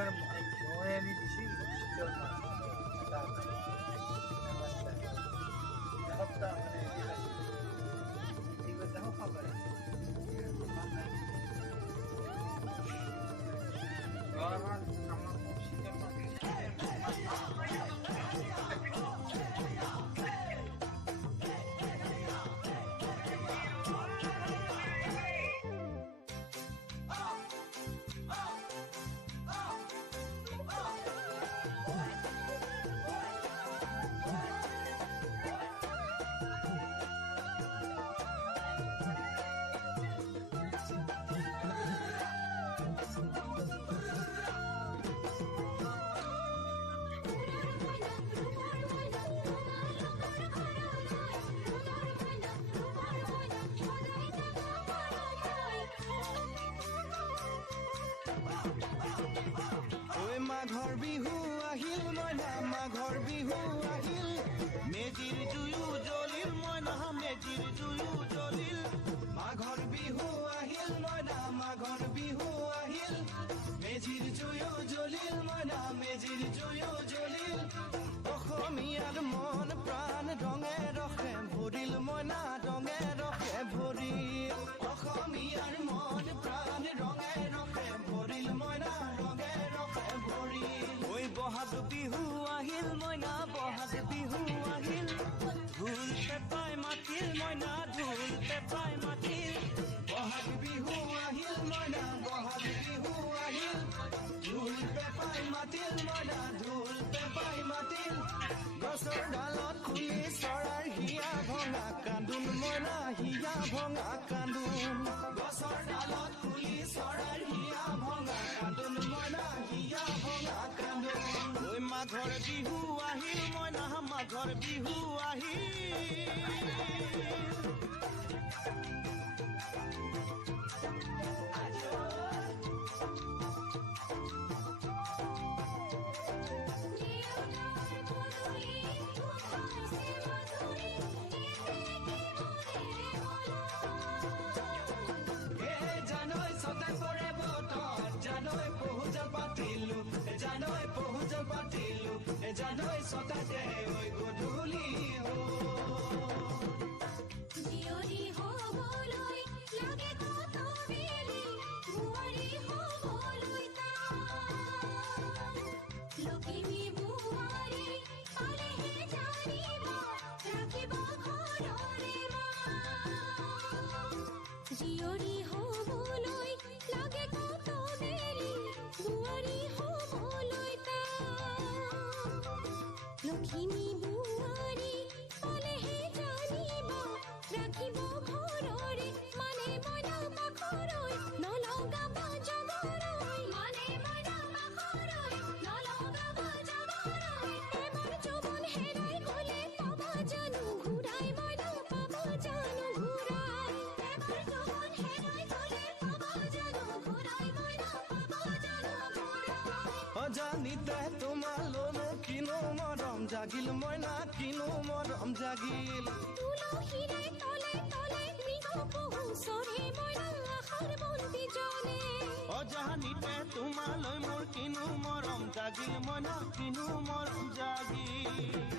এবার মই আনি দিছি শীতল মাছ এসপ্তাহ মানে ঠিক আছে খাব পাৰে গৰমত আমাৰ শীতল মাছ মাঘৰ বিহু আহিল মইনা মাঘৰ বিহু আহিল মেজিৰ জুয়ো জ্বলিল মইনা মেজিৰ জুয়ো জ্বলিল মাঘৰ বিহু আহিল মইনা মাঘৰ বিহু আহিল মেজিৰ জুয়ো জ্বলিল মইনা মেজিৰ জুয়ো জ্বলিল অসমীয়াৰ মন প্ৰাণ ৰঙে ৰসে ভৰিল মইনা ৰঙে ৰসে ভৰিল অসমীয়াৰ মন প্ৰাণ ৰঙে ৰসে ভৰিল মইনা ৰঙে ৰসে ঐ বহাগ বিহু আহিল মইনা বহাগ বিহু আহিল ঢোল পেপাই মাতিল মইনা ঢোল পেপাই মাতিল বহাগ বিহু আহিল মইনা বহাগ বিহু আহিল ঢোল পেপাই মাতিল মইনা ঢোল পেপাই মাতিল গছৰ ডালত খুলি চৰাৰ হিয়া ভঙা কান্দোন মইনা হিয়া ভঙা কান্দোন গছৰ ডালত খুলি চৰাৰ হিয়া ভঙা কান্দোন মইনা হিয়া ভঙা কান্দোন ঐ মাঘৰ বিহু আহিল মইনা মাঘৰ বিহু জানৈ পহুজল পাতিলো জানৈ ছটাতে ঐ গধূলি জিয়ৰী হ'বলৈ লাগে কত বেলি বোৱাৰী হ'বলৈ লখিমী বোৱাৰী পালেহে জানিব ৰাখিব ঘৰৰে মা জিয়ৰী হ'বলৈ লাগে কত বেলি বোৱাৰী লখিমী বোৱাৰী পালেহে জানিব ৰাখিব ঘৰৰে মানে মইনা পাখৰৈ নলগাব জগৰৈ মানে মইনা পাখৰৈ নলগাব জগৰৈ এবাৰ যৌৱন হেৰাই গ'লে পাবা জানো ঘূৰাই মইনা পাবা জানো ঘূৰাই এবাৰ যৌৱন হেৰাই গ'লে পাবা জানো ঘূৰাই মইনা পাবা জানো ঘূৰাই অজানিতে তোমালৈ কিনো মৰম জাগিল মইনা কিনো মৰম জাগিল তুলসীৰে তলে তলে মৃগ পহু চৰে মইনা আশাৰ বন্তি জ্বলে অজানিতে তোমালৈ মোৰ কিনো মৰম জাগিল মইনা কিনো মৰম জাগিল